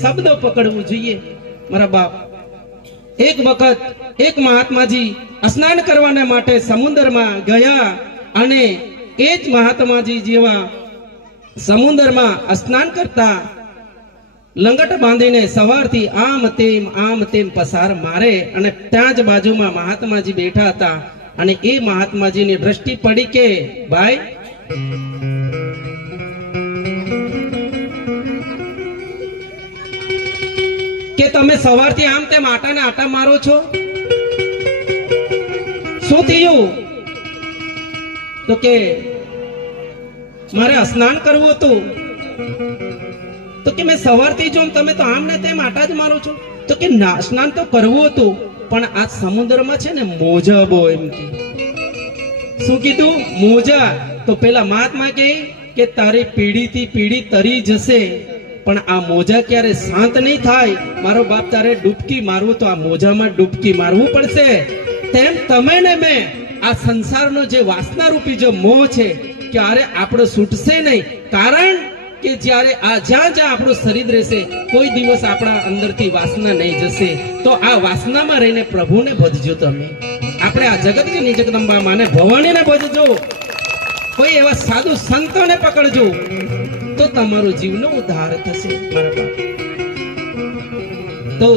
શબ્દ પકડવું જોઈએ મારા બાપ। એક વખત એક મહાત્માજી સ્નાન કરવાને માટે સમુદ્રમાં ગયા અને એ જ મહાત્માજી જેવા સમુદ્રમાં સ્નાન કરતા લંગટ બાંધીને સવારથી આમ તેમ પસાર મારે અને ત્યાં જ બાજુમાં મહાત્માજી બેઠા હતા અને એ મહાત્માજીની દ્રષ્ટિ પડી કે ભાઈ કે તમે સવારથી આમ તેમ આટા મારો છો, શું થયું? તો કે મારે સ્નાન કરવું હતું। તો કે મેં સવારથી જો તમે તો આમ ને તેમ આટા જ મારો છો। તો કે ના, સ્નાન તો કરવું હતું પણ આ સમુદ્રમાં છે ને મોજા બહુ, એમ કે શું કીધું? મોજા। તો પેલા મહાત્મા કે તારી પીડીથી પીડી તરી જશે પણ આ મોજા ક્યારે શાંત નહીં થાય। મારો બાપ, તારે ડૂબકી મારવું તો આ મોજામાં ડૂબકી મારવું પડશે। તેમ તમે ને મેં આ સંસારનો જે વાસના રૂપી જે મોહ છે ક્યારે આપણો છૂટશે નહીં, કારણ કે જ્યારે આ જ્યાં આપણું શરીર રહેશે કોઈ દિવસ આપણા અંદરથી વાસના નહીં જશે। તો આ વાસનામાં રહીને પ્રભુને ભજજો તમે। આપણે આ જગતની જગદંબા માને ભવાનીને ભજજો, કોઈ એવા સાધુ સંતોને પકડજો તો તમારો જીવનો ઉદ્ધાર થશે મારા બાપ। તો